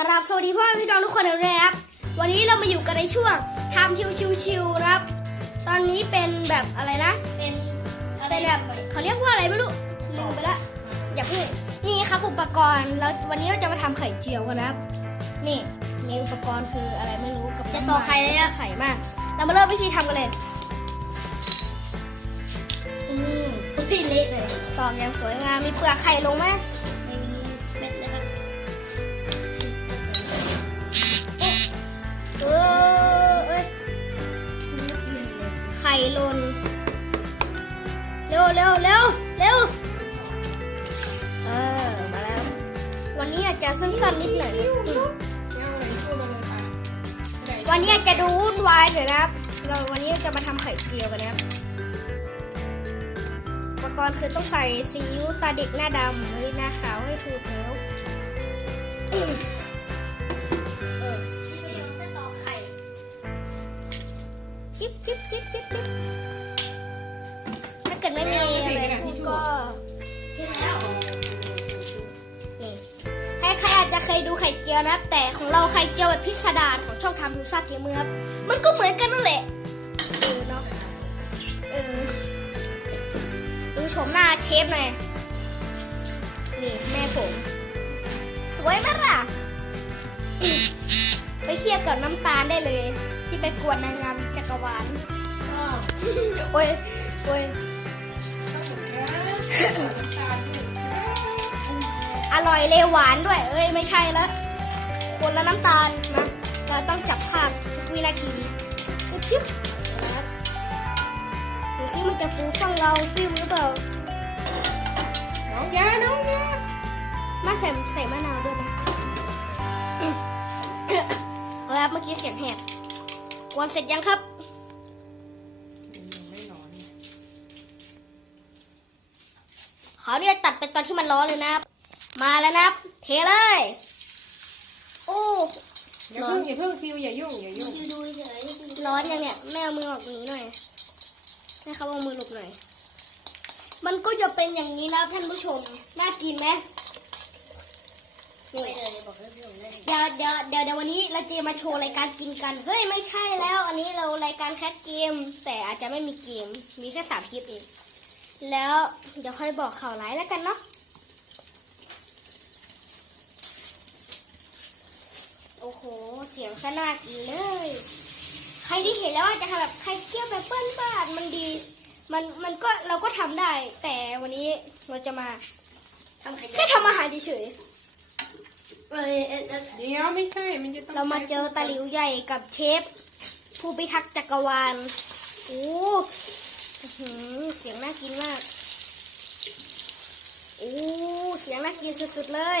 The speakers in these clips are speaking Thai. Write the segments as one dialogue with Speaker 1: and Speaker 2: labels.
Speaker 1: กราบสวัสดีพ่อแม่พี่น้องทุกคนเลยนะครับ วันนี้เรามาอยู่กันในช่วงทำทิวชิวๆนะครับ ตอนนี้เป็นแบบอะไรนะ เป็นเป็นแบบเขาเรียกว่าอะไรไม่รู้ลืมไปละอย่าเพิ่งนี่ครับอุปกรณ์แล้ววันนี้เราจะมาทำไข่เจียวกันนะครับ นี่มีอุปกรณ์คืออะไรไม่รู้กับ
Speaker 2: จะตอกไข่เลยอะ
Speaker 1: ไข่มาก เรามาเริ่มวิธีทำกันเลย
Speaker 2: อืมพี่เละเลย
Speaker 1: ตอกอย่างสวยงามมีเปลือกไข่ลงไหม
Speaker 2: ไม่มีเม็ นนี้
Speaker 1: อาจจะสั้นๆนิดหน่อยอืมวันนี้อาจจะดูวุ่นวายหน่อยนะครับ เราวันนี้จะมาทำไข่เจียวกันนะครับอุปกรณ์คือต้องใส่ซีอิ๊วตาเด็กหน้าดำเฮ้ยหน้าขาวให้ถูกแล้วอืมเออ
Speaker 2: ที่ประโยชน์จะตอกไข่
Speaker 1: จิ๊บจิ๊บจิ๊บจิ๊บ ดูไข่เจียวนะครับ แต่ของเราไข่เจียวแบบพิสดารของช่องทำดูซ่าเกมเมอร์ครับ มันก็เหมือนกันนั่นแหละ เออเนาะ เออ ดูโฉมหน้าเชฟหน่อย นี่แม่ผม สวยไหมล่ะอืมไปเทียบกับน้ำตาลได้เลย ที่ไปกวนนางงามจักรวาลโอ้ยโอ้ย อร่อยเลยหวานด้วย เอ้ยไม่ใช่แล้วคนละน้ำตาลนะเราต้องจับภาพทุกวินาทีอึ๊บจึ๊บนะครับดูซิมันจะฟูฟังเราฟิวหรือเปล่า
Speaker 3: น้องยาน้องยา
Speaker 1: มาใส่ใส่มะนาวด้วยไหมอืมเอาละเมื่อกี้เสียงแหบกวนเสร็จยังครับ
Speaker 3: ไม่ร้อน
Speaker 1: ขอเนี่ยตัดไปตอนที่มันร้อนเลยนะครับ มาแล้วนะครับ เทเลย โอ้
Speaker 3: อย่าเพิ่งอย่าเพิ่งฟิวอย่ายุ่งอย่ายุ่ง
Speaker 2: ดูเฉย
Speaker 1: ร้อนยังเนี่ย แม่เอามือออกตรงนี้หน่อย ให้เขาเอามือหลบหน่อย มันก็จะเป็นอย่างนี้นะท่านผู้ชม น่ากินไหม
Speaker 2: ไปเลยบอกให้พี่ผมได้
Speaker 1: เดี๋ยวเดี๋ยวเดี๋ยวเดี๋ยววันนี้เราจะมาโชว์รายการกินกัน เฮ้ยไม่ใช่แล้ว อันนี้เรารายการแคสเกม แต่อาจจะไม่มีเกม มีแค่สามคลิปเอง แล้วเดี๋ยวค่อยบอกข่าวร้ายแล้วกันเนาะ โอ้โห เสียงซะน่ากินเลย ใครที่เห็นแล้วว่าจะทำแบบไข่เกี๊ยวแบบเปิ้ลบ้านมันดี มันมันก็เราก็ทำได้ แต่วันนี้เราจะมา
Speaker 2: ทำไข่
Speaker 1: แค่ทำอาหารเฉย
Speaker 2: เอ้ยเอ้ยเอ้ย
Speaker 3: เดี๋ยวไม่ใช่ มันจะต้อ
Speaker 1: ๆ
Speaker 3: ง
Speaker 1: เรามาเจอตะหลิวใหญ่กับเชฟ ผู้พิทักษ์จักรวาลโอ้อื้อหือเสียงน่ากินมากโอ้เสียงน่ากินสุดๆเลย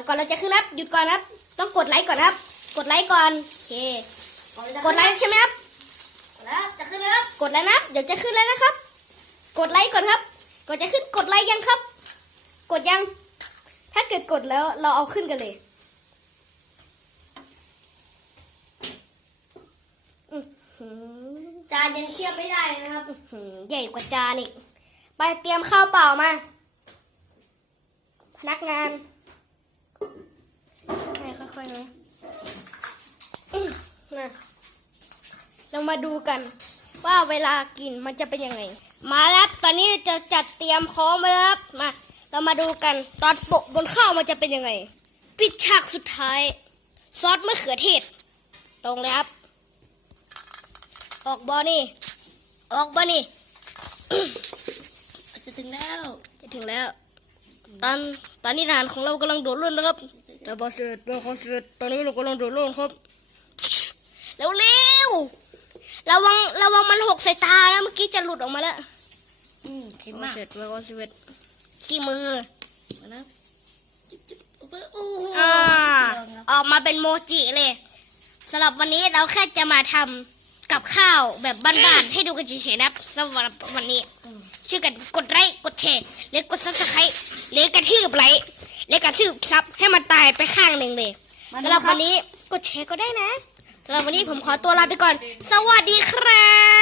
Speaker 1: อนก่อนเราจะขึ้นนะครับหยุดก่อนนะครับ ต้องกดไลค์ก่อนนะครับ กดไลค์ก่อนโอเคกดไลค์ใช่ไหมครับ
Speaker 2: แล้วจะขึ้นแล้ว
Speaker 1: กดแล้วนะเดี๋ยวจะขึ้นแล้วนะครับ กดไลค์ก่อนครับกดจะขึ้นกดไลค์ยังครับ กดยัง ถ้าเกิดกดแล้วเราเอาขึ้นกันเลยอื้อหือ
Speaker 2: จานยังเทียบไม่ได้นะครับ
Speaker 1: อื้อหือใหญ่กว่าจานอีกไปเตรียมข้าวเปล่ามา พนักงานให้ ค่อยๆนะอื้อนะเรามาดูกัน ว่าเวลากินมันจะเป็นยังไง มาแล้วครับตอนนี้จะจัดเตรียมพร้อมไว้แล้วครับมา เรามาดูกันตอนโปะบนข้าวมันจะเป็นยังไง ปิดฉากสุดท้าย ซอสมะเขือเทศ ลงเลยครับ ออกบอนี่ ออกบอนี่
Speaker 2: จะถึงแล้ว
Speaker 1: จะถึงแล้ว ตอนตอนนี้ทหารของเรากำลังโดดร่นนะครับ แต่บอสเสร็จบอสเสร็จตอนนี้เรากำลังโดดร่นครับเร็วเร็วระวังระวังมันหกใส่ตานะเมื่อกี้จะหลุดออกมาแล้ว
Speaker 2: อืมเค็ม
Speaker 1: โอ้
Speaker 2: มาก
Speaker 1: เสร็จแล้วก็สเวตขี้มือ
Speaker 2: มานะจิ๊บจิ๊บโอ้โห
Speaker 1: อ่า
Speaker 2: เรื่องครับ
Speaker 1: ออกมาเป็นโมจิเลยสำหรับวันนี้เราแค่จะมาทำกับข้าวแบบบ้านๆให้ดูกันเฉยๆนะครับสำหรับวันนี้
Speaker 2: อืม
Speaker 1: ช่วยกันกดไลค์กดแชร์หรือกดซับสไครต์หรือกระทืบไลค์ หรือกระทืบซับให้มันตายไปข้างหนึ่งเลย
Speaker 2: มาดู
Speaker 1: สำหรับ
Speaker 2: ครั
Speaker 1: วั
Speaker 2: บ
Speaker 1: นนี้กดแชร์ก็ได้นะสำหรับวันนี้ผมขอตัวลาไปก่อน สวัสดีครับ